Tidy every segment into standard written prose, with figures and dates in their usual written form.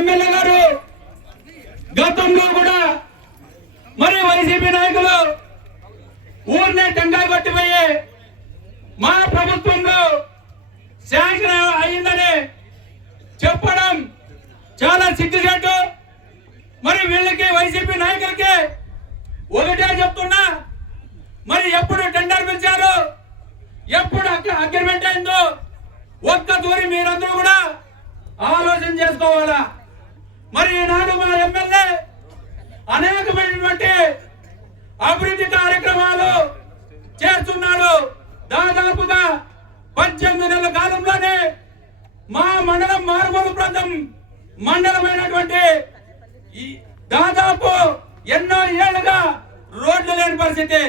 MLA గారు గతంలో కూడా మరి వైసీపీ నాయకులు ఊరినే టెంకాయ కొట్టిపోయి మా ప్రభుత్వంలో శాంక్షన్ అయిందని చెప్పడం చాలా సిగ్గుచేటు. మరి వీళ్ళకి వైసీపీ నాయకులకి ఒకటే చెప్తున్నా, మరి ఎప్పుడు టెండర్ పిలిచారు, ఎప్పుడు అగ్రిమెంట్ అయిందో ఒక్క తూరి మీరందరూ కూడా ఆలోచన చేసుకోవాలా. మరి ఈనాడు మా ఎమ్మెల్యే అనేకమైనటువంటి అభివృద్ధి కార్యక్రమాలు చేస్తున్నాడు. దాదాపుగా 18 నెలల కాలంలోనే మా మండలం మారుమూల ప్రాంతం మండలమైనటువంటి దాదాపు ఎన్నో ఏళ్లుగా రోడ్లు లేని పరిస్థితి.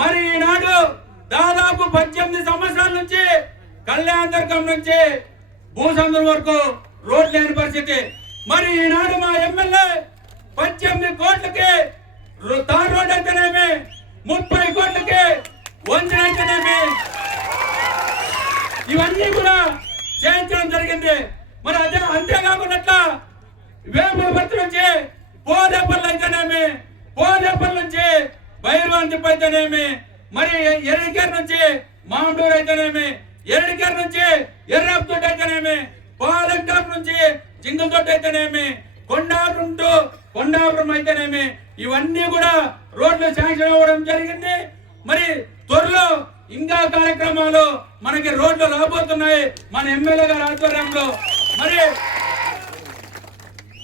మరి ఈనాడు దాదాపు 18 సంవత్సరాల నుంచి కళ్యాణదుర్గం నుంచి భూసంద్రం వరకు రోడ్లు లేని పరిస్థితి. మరి ఈనాడు మా ఎమ్మెల్యే 18 కోట్లకి తార్ రోడ్ అయితేనేమి, 30 కోట్లకి వంతెన అయితేనేమి, ఇవన్నీ కూడా చేయించడం జరిగింది. మరి అదే అంతేకాకుండా వేములపర్తి నుంచి పోదేపల్లి అయితేనేమి, పోదేపల్లి నుంచి భైరవాంతిప్ప అయితేనేమి, మరి ఎరడికేరు నుంచి మామూలు అయితేనేమి, ఎరడికేరు నుంచి ఎర్రపుతోటి అయితేనేమి, పాలంటాపు నుంచి జింగలతోటి అయితేనేమి, కొండాపురం అయితేనేమి, ఇవన్నీ కూడా రోడ్లు శాంక్షన్ అవ్వడం జరిగింది. మరి త్వరలో ఇంకా కార్యక్రమాలు మనకి రోడ్లు రాబోతున్నాయి మన ఎమ్మెల్యే గారి ఆధ్వర్యంలో. మరి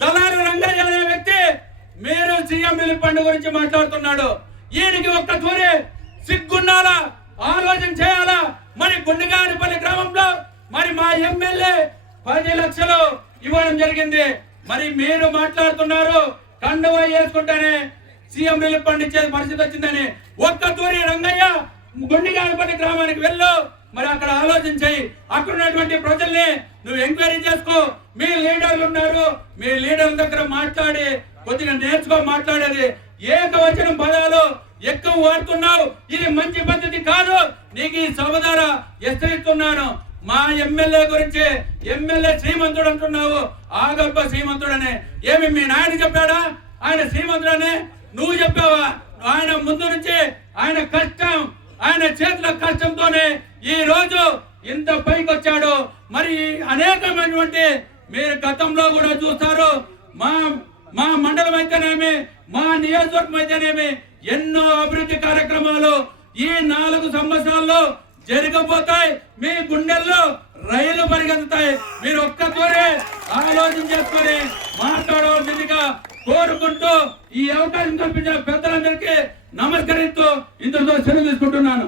దళారు రంగయ్య అనే వ్యక్తి మీరు సీఎం రిలీఫ్ ఫండ్ గురించి మాట్లాడుతున్నాడు. ఈయనకి ఒక్క తూరి సిగ్గుండాలా, ఆలోచన చేయాలా. మరి గుండెగానిపల్లి గ్రామంలో మరి మా ఎమ్మెల్యే 10 లక్షలు ఇవ్వడం జరిగింది. మరి మీరు మాట్లాడుతున్నారు కండువా వేసుకుంటేనే సీఎం రిలీఫ్ ఫండ్ ఇచ్చే పరిస్థితి వచ్చిందని. ఒక్క తూరి రంగయ్య గుండెగానిపల్లి గ్రామానికి వెళ్ళు, మరి అక్కడ ఆలోచన చేయి. అక్కడ ఉన్నటువంటి ప్రజల్ని నువ్వు ఎంక్వైరీ చేసుకో. మీ లీడర్లు ఉన్నారు, మీ లీడర్ల దగ్గర మాట్లాడి కొద్దిగా నేర్చుకో. మాట్లాడేది ఏకవచనం పదాలు ఎక్కువ వాడుతున్నావు, ఇది మంచి పద్ధతి కాదు. నీకు ఈ సభ ద్వారా హెచ్చరిస్తున్నాను. మా ఎమ్మెల్యే గురించి ఎమ్మెల్యే శ్రీమంతుడు అంటున్నావు, ఆగబ్బ శ్రీమంతుడనే. ఏమి మీ నాయన చెప్పాడా ఆయన శ్రీమంతుడనే? నువ్వు చెప్పావా? ఆయన ముందు నుంచి ఆయన కష్టం, ఆయన చేతుల కష్టంతోనే ఈ రోజు ఇంత పైకి వచ్చాడు. మరి అనేకమైనటువంటి మీరు గతంలో కూడా చూస్తారు. మా మండలం అయితేనేమి, మా నియోజకవర్గం అయితేనేమి ఎన్నో అభివృద్ధి కార్యక్రమాలు ఈ 4 సంవత్సరాల్లో జరగబోతాయి. మీ గుండెల్లో రైలు పరిగెత్తుతాయి. మీరు ఒక్కతోనే ఆలోచన చేసుకొని మాట్లాడవలసిందిగా కోరుకుంటూ ఈ అవకాశం కల్పించిన పెద్దలందరికీ నమస్కరిస్తూ ఇంతతో సెలవు తీసుకుంటున్నాను.